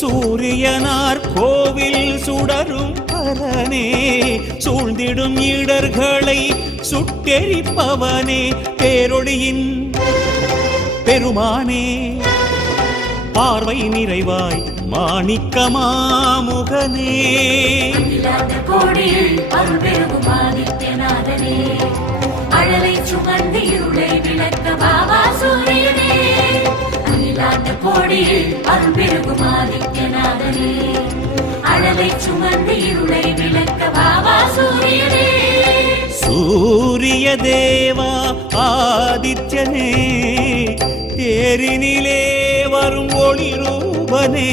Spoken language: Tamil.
சூரியனார் கோவில் சுடரும் பரனே, சூழ்ந்திடும் இடர்களை சுட்டெரிப்பவனே, பேரொளியின் பெருமானே, பார்வை நிறைவாய் மாணிக்கமாமுகனே, கோடியில் அருள் பெருகும் ஆதித்யநாதனே, அழலை சுமந்து இருளை விளக்க பாபா சூரியனே, அகிலாண்ட கோடியில் அருள் பெருகும் ஆதித்யநாதனே, அழலை சுமந்து இருளை விளக்க பாபா சூரியனே, சூரிய தேவா ஆதித்யனே, தேரினிலே வரும் ஒளி ரூபனே.